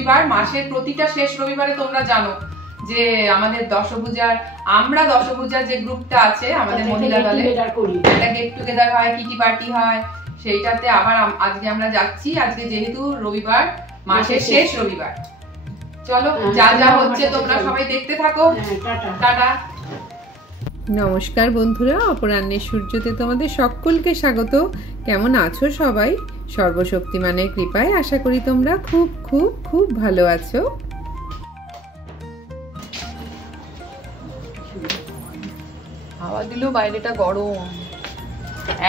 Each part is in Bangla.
রবিবার, মাসের প্রতিটা শেষ রবিবারে তোমরা জানো যে আমাদের দশভূজার, আমরা দশভূজার যে গ্রুপটা আছে আমাদের মহিলা দলে, একটা গেট টুগেদার হয়, কিটি পার্টি হয়, সেইটাতে আবার আজকে আমরা যাচ্ছি। আজকে যেহেতু রবিবার, মাসের শেষ রবিবার, চলো যা যা হচ্ছে তোমরা সবাই দেখতে থাকো। টাটা। নমস্কার বন্ধুরা, অপরাহ্নের সূর্যতে তোমাদের সকলকে স্বাগত। কেমন আছো সবাই? সর্বশক্তিমানের কৃপায় আশা করি তোমরা খুব খুব খুব ভালো আছো। হাওয়া দিলেও বাইরেটা গরম,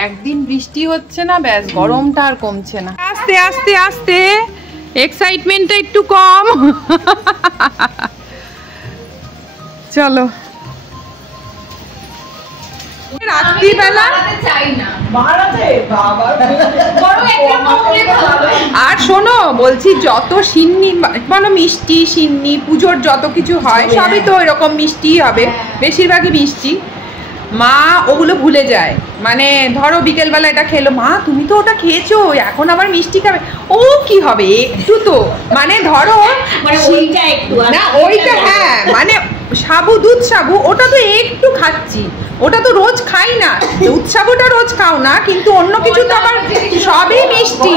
একদিন বৃষ্টি হচ্ছে না, ব্যাস গরমটা আর কমছে না। আস্তে আস্তে আস্তে, এক্সাইটমেন্টটা একটু কম। চলো রাত্রিবেলা আর শোনো, বলছি যত সিন্নি মানে মিষ্টি সিন্নি পুজোর যত কিছু হয় সবই তো এরকম মিষ্টি হবে, বেশিরভাগই মিষ্টি। মা ওগুলো ভুলে যায়, মানে ধরো বিকেলবেলা এটা খেলো, মা তুমি তো ওটা খেয়েছো, এখন আবার মিষ্টি খাবে। ও কি হবে একটু তো, মানে ধরো না ওইটা, হ্যাঁ মানে সাবু, দুধ সাবু ওটা তো একটু খাচ্ছি, ওটা তো রোজ খাই না। দুধ সাবুটা রোজ খাও না, কিন্তু অন্য কিছু তো আবার সবই মিষ্টি।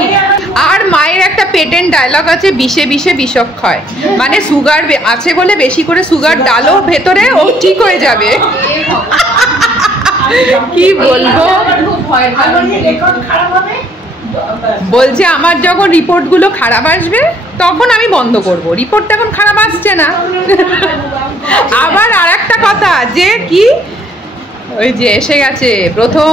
আর মায়ের একটা পেটেন্ট ডায়লগ আছে, বিষে বিষে বিষক্ষয়, মানে সুগার আছে বলে বেশি করে সুগার ডালো ভেতরে, ও ঠিক হয়ে যাবে। কি বলবো, বলছে আমার যখন রিপোর্ট গুলো খারাপ আসবে তখন আমি বন্ধ করব, রিপোর্ট এখন খারাপ আসছে না। আবার আর একটা কথা, যে কি ওই যে এসে গেছে প্রথম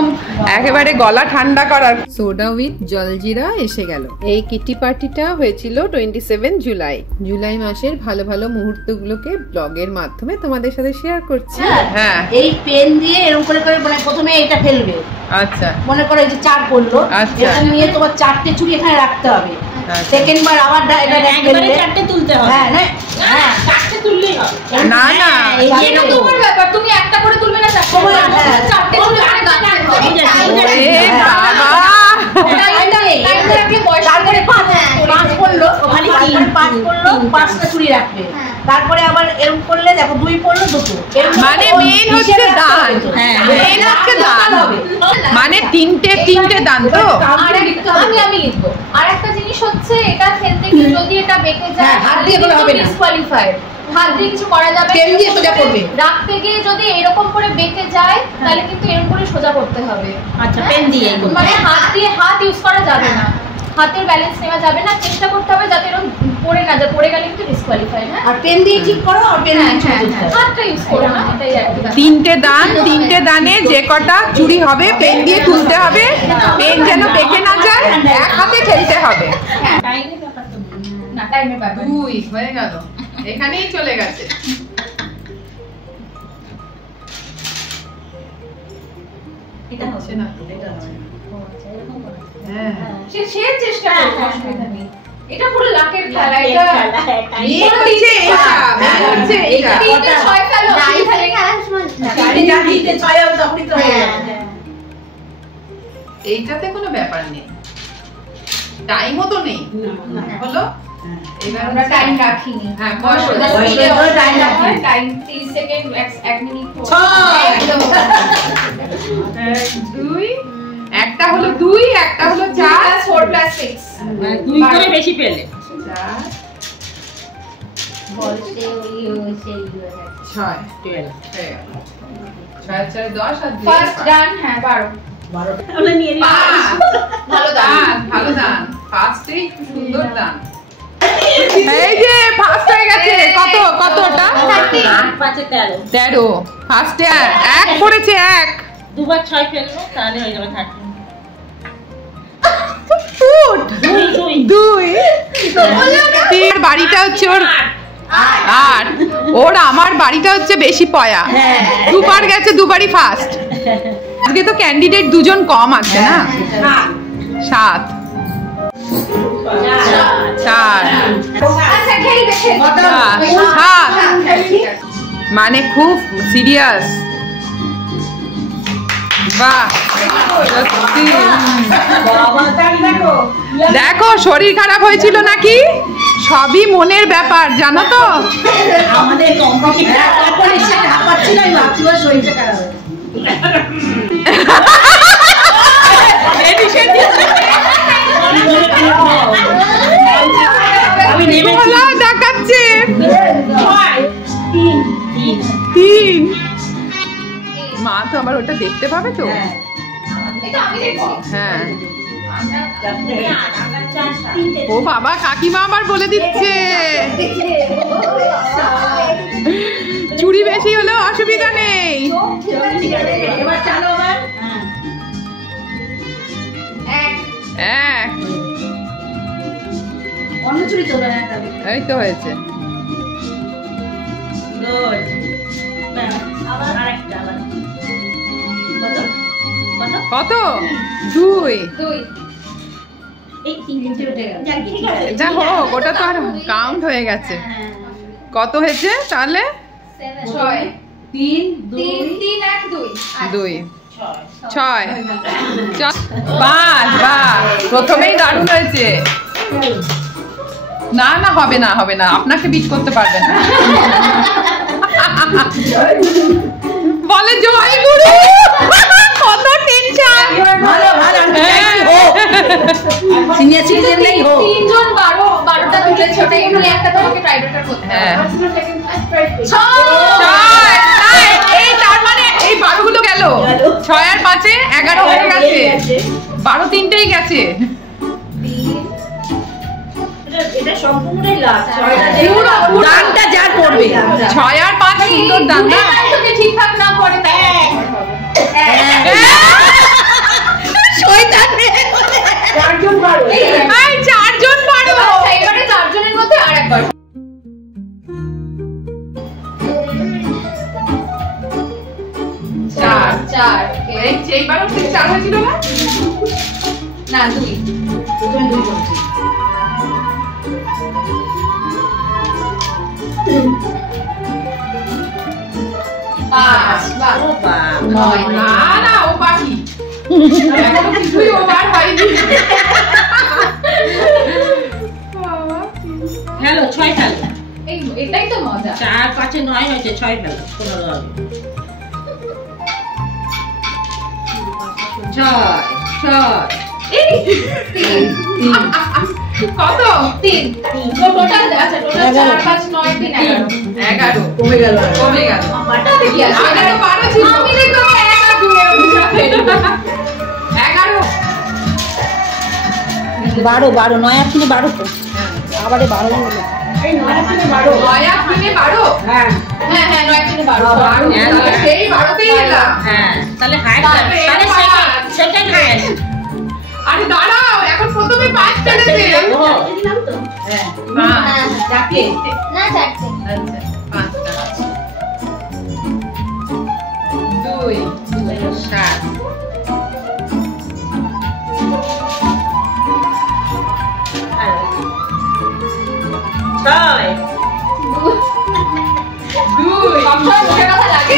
একেবারে গলা ঠান্ডা করার সোডা উইথ জলজিরা এসে গেল। এই কিটি পার্টিটা হয়েছিল 27 জুলাই। জুলাই মাসের ভালো ভালো মুহূর্তগুলোকে ব্লগের মাধ্যমে তোমাদের সাথে শেয়ার করছি। হ্যাঁ, এই পেন দিয়ে এরকম করে করে মানে প্রথমে এটা ফেলবে, আচ্ছা মনে করে যে 4 পড়লো, আচ্ছা, এটা নিয়ে তোমার 4টে চুড়ি এখানে রাখতে হবে। সেকেন্ড বার আবার এটা একবারে 4টে তুলতে হবে। হ্যাঁ না, হ্যাঁ 4টে তুললেই হবে। না না এটা তোমার ব্যাপার, তুমি একটা করে তুলবে না, 4টে তুলবে, মানে গাছে হবে। এ বাবা, তারপরে 5 পড়লো, ওখানে 5 পড়লো, 5টা চুড়ি রাখবে। তারপরে আবার এরকম করলে দেখো 2 পড়লো, 2টো, মানে মেন হচ্ছে দান, মেন হচ্ছে দান হবে, মানে তিনটে দান। তো আমি লিখবো। আর একটা জিনিস হচ্ছে, এটা খেলতে গিয়ে যদি এটা বেঁকে যায়, হাত দিয়ে কোনো হবে না, ডিসকোয়ালিফাইড, হাত দিয়ে কিছু করা যাবে না। পেন দিয়ে সোজা করবে, রাখতে গিয়ে যদি এরকম করে বেঁকে যায় তাহলে কিন্তু এরকম করে সোজা করতে হবে। আচ্ছা পেন দিয়ে, মানে হাত ইউজ করা যাবে না, হাতের ব্যালেন্স নেওয়া যাবে না, চেষ্টা করতে হবে যাতে এরকম পড়ে না যায়, পড়ে গেলে কিন্তু ডিসকোয়ালিফাইড। হ্যাঁ, আর পেন দিয়ে ঠিক করো, আর পেন হাতটা ইউজ করো না, এটাই আর কি। তিনটে দানে যে কটা চুরি হবে পেন দিয়ে তুলতে হবে, পেন যেন বেঁকে না যায়, এক হাতে খেলতে হবে। না টাইমের ব্যাপার, 2 হয়ে গেল, এখানেই চলে গেছে। এটা হচ্ছে না, এটা হচ্ছে না। হ্যাঁ, সে চেষ্টা করতে, অসুবিধা নেই। এটা পুরো লাকের খেলা, এটা মেন হচ্ছে এটা, মেন হচ্ছে এটা। 3-6 ফেলো, এইটাতে কোনো ব্যাপার নেই, টাইমও তো নেই হলো। এবার আমরা টাইম রাখিনি। হ্যাঁ, টাইম 30 সেকেন্ড, 1 মিনিট। 2, একটা হলো 2, একটা হলো 4, 4 + 6, 2 করে বেশি পেলে 4 বলতে ওই 6 12 6 4 10 আর 2 ফার্স্ট ডান। হ্যাঁ 12 আমরা নিয়ে নিই। ভালো দান, ভালো দান, ফার্স্টেই সুন্দর দান। এই যে ফার্স্ট হয়ে গেছে, কতটা 5 13, ফার্স্টে 1 পড়েছে, 1 দুবার 6 ফেলবো, তাহলে হয়ে যাবে 13। ফুট 2 তিন, বাড়িটা হচ্ছে ওর 8, ওর আমার বাড়িটা হচ্ছে বেশি পয়া, দুবার গেছে, দুবারই ফার্স্ট। আজকে তো ক্যান্ডিডেট 2 জন কম আছে না, 7 4 আচ্ছা খেলবে, 7, মানে খুব সিরিয়াস। বাহ, সত্যি। দেখো শরীর খারাপ হয়েছিল নাকি, সবই মনের ব্যাপার, জানো তো। আমাদের শরীরটা খারাপ দেখাচ্ছে 3। মা তো আবার ওটা দেখতে পাবে তো। হ্যাঁ, ও বাবা, কাকিমা আবার বলে দিচ্ছে চুরি বেশি হলেও অসুবিধা নেই। এই তো হয়েছে। কত? 2। যা হোক, ওটা তো আর কাউন্ট হয়ে গেছে। কত হয়েছে তাহলে? 3 1 2 6। 5। বাহ, প্রথমেই দারুণ হয়েছে। না না, হবে না, হবে না, আপনাকে বিট করতে পারবে না। বলে জয় গুরু। কত টেনশন। সিনিয়র সিটিজেন নেই হোক। 3 জন 12টা তুলেছে, ওটা এখানে একটা তোমাকে প্রাইভেটার করতে হবে। হ্যাঁ। 6। এই তার মানে এই 12 গুলো গেল। 6 আর 5 এ 11 হয়ে গেছে। 12 3টেই গেছে। এটা সম্পূর্ণই লাস্ট। দানটা যা করবে। 6 আর 5 সুন্দর দান না। তোকে ঠিকঠাক না পড়ে শয়তান রে। 4 জন 12। এই 4 জন 12। আচ্ছা, এবারে 4 জনের মধ্যে আরেকবার। 4 এই যেইবারও 4 হয়েছিল না? না 2। প্রথমে 2 করছি। 5 বাহ। 9 না না, ও বাকি। এখনো কিছুই ওভার হয়নি। Hello 6 fail. এটাই তো মজা। 4 5 9 হয়েছে, 6 ফেল। 15 হবে। 6 কত? 3 টোটাল। আচ্ছা, টোটাল 4 5 9 3 11 কমে গেল। বাটাতে কি আছে? 11 12 ছিল। আমি দেখো 1 আর 2 এর সাথে 11। 12 9 আর 3 12 তো। আবারে 12 হলো। এই 9 আর 3 12। 9 আর 3 12। হ্যাঁ হ্যাঁ 9 3 12 তাহলে সেই 12তেই এলাম। হ্যাঁ, তাহলে হাইট তাহলে সেকেন্ড হাইট। আরে দাঁড়াও, এখন প্রথমে 5 চলেছে। দিলাম তো। হ্যাঁ। হ্যাঁ, চারটে। না 4টে। আচ্ছা, 5টা। 2 7। 6 2 সবসময় মুখে কথা লাগে।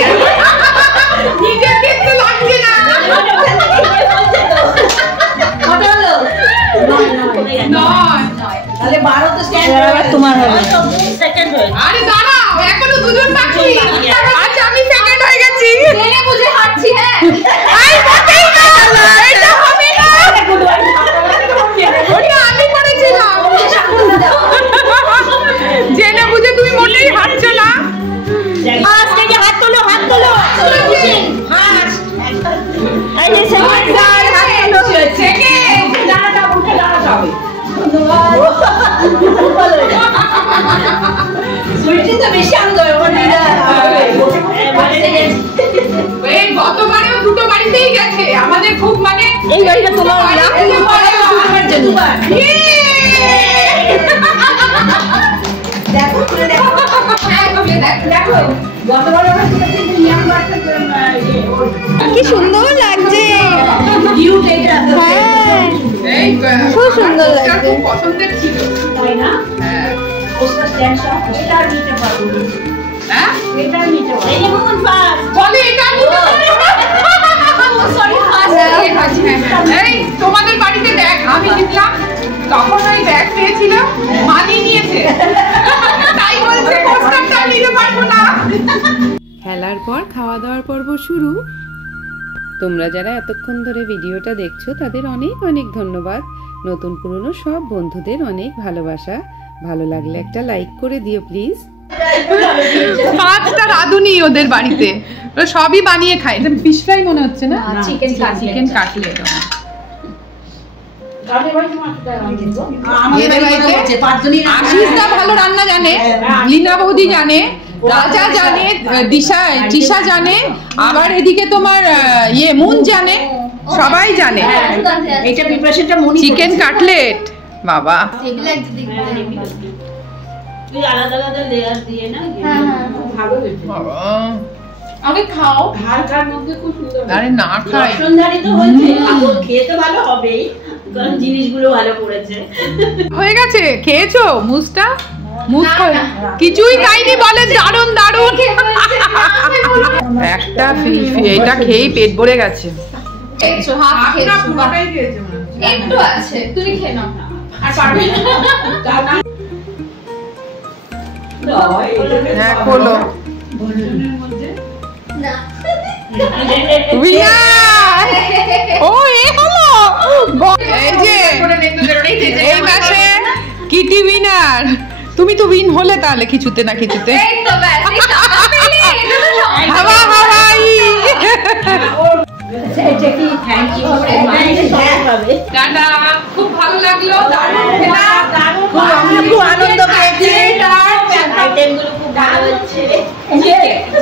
নিজের কিন্তু লাগছে না। কত হলো? 9। তাহলে 12 তো স্ট্যান্ড এবার তোমার হবে। সেকেন্ড হয়ে। আরে দাঁড়াও, এখনো 2 জন বাকি। আচ্ছা, আমি সেকেন্ড হয়ে গেছি। জেনে বুঝে হাঁটছি। হ্যাঁ আই বটেই না, এটা হবে না। ওটা আমি করেছিলাম। জেনে বুঝে তুমি মোটেই হাঁটছো না। ফার্স্ট থেকে হাত তোলো, হাত তোলো। ফার্স্ট। এই যে সেকেন্ড হাত তোলো। সেকেন্ড। দাঁড়াটা উঠে দাঁড়াতে হবে। সুইটিং তো বেশি আনন্দ হবে। এই গতবারেও 2টো বাড়িতেই গেছে। আমাদের খুব মানে এই বাড়িটা তোলা হবে না। দুবার। দেখো তুলে দেখো। হ্যাঁ খুলে দেখ। দেখো গতবার আমরা তুলেছি যে ইয়াং বাচ্চা কি সুন্দর লাগছে। কিউট এটা। এই খুব সুন্দর লাগছে। খুব পছন্দের ছিল। তাই না? হ্যাঁ। পোস্টার স্ট্যান্ড সব এটা নিতে পারবো। হ্যাঁ? এটা নিতে পারবো। এই যে মোহন পাস। বলে এটা নিতে পারবো। সরি খাওয়া দাওয়ার পর্ব শুরু। তোমরা যারা এতক্ষণ ধরে ভিডিওটা দেখছো তাদের অনেক অনেক ধন্যবাদ। নতুন পুরনো সব বন্ধুদের অনেক ভালোবাসা। ভালো লাগলে একটা লাইক করে দিও প্লিজ। পাঁচটা রাঁধুনি ওদের বাড়িতে, ওরা সবই বানিয়ে খায়। এটা ফিশ ফ্রাই মনে হচ্ছে না? Chicken cutlet. আশিসদা ভালো রান্না জানে, লীনা বৌদি জানে, রাজা জানে, তৃষা জানে, আবার এদিকে তোমার মুন জানে, সবাই জানে। এটা প্রিপারেশনটা মনি চিকেন কাটলেট বাবা আলাদা আলাদা লেয়ার দিয়ে না খুব ভালো হয়েছে। আগে খাও, হালকার মধ্যে খুব সুন্দর। আরে না খাই সুন্দরই তো হয়েছে, এখন খেয়ে তো ভালো হবেই, কারণ জিনিসগুলো ভালো করেছে। হয়ে গেছে। খেয়েছো মুসটা? মুস কিছুই খাইনি বলে দারুন দারুন। একটা এটা খেয়েই পেট ভরে গেছে। একটু আছে, তুমি খেয়ে নাও আর পারবে না। খোলো। ও এ হলো, এই যে এই মাসে কিটি উইনার। তুমি তো উইন হলে তাহলে কিছুতে না কিছুতে। হাওয়া হাওয়াই। টাটা, খুব ভালো লাগলো। খুব আনন্দ পেয়েছি। আইটেমগুলো খুব ভালো হচ্ছে।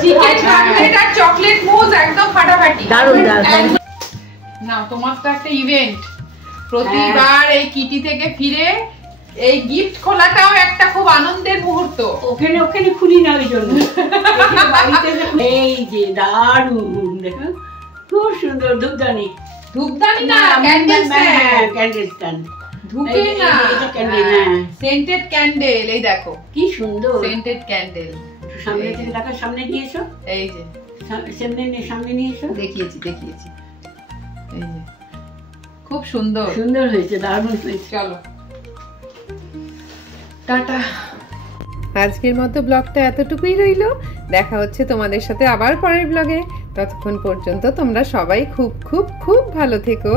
চিকেন কাটলেট আর চকলেট মুজ একদম ফাটাফাটি। দারুণ দারুণ। না তোমার তো একটা ইভেন্ট, প্রতিবার এই কিটি থেকে ফিরে এই গিফট খোলাটাও একটা খুব আনন্দের মুহূর্ত। ওখানে খুলি না ওই জন্য। এই যে দারুণ, দেখো খুব সুন্দর। ধূপদানি না ক্যান্ডেল স্ট্যান্ড। ক্যান্ডেল স্ট্যান্ড ধূপের না, এটা ক্যান্ডেল। Scented candle. এই দেখো কি সুন্দর সেন্টেড ক্যান্ডেল। সামনে থেকে দেখা, সামনে নিয়ে এসো। এই যে সামনে নিয়ে এসো। দেখিয়েছি। এই যে খুব সুন্দর সুন্দর হয়েছে, দারুণ হয়েছে। চলো টাটা। আজকের মতো ব্লগটা এতটুকুই রইলো। দেখা হচ্ছে তোমাদের সাথে আবার পরের ব্লগে। ততক্ষণ পর্যন্ত তোমরা সবাই খুব খুব খুব ভালো থেকো।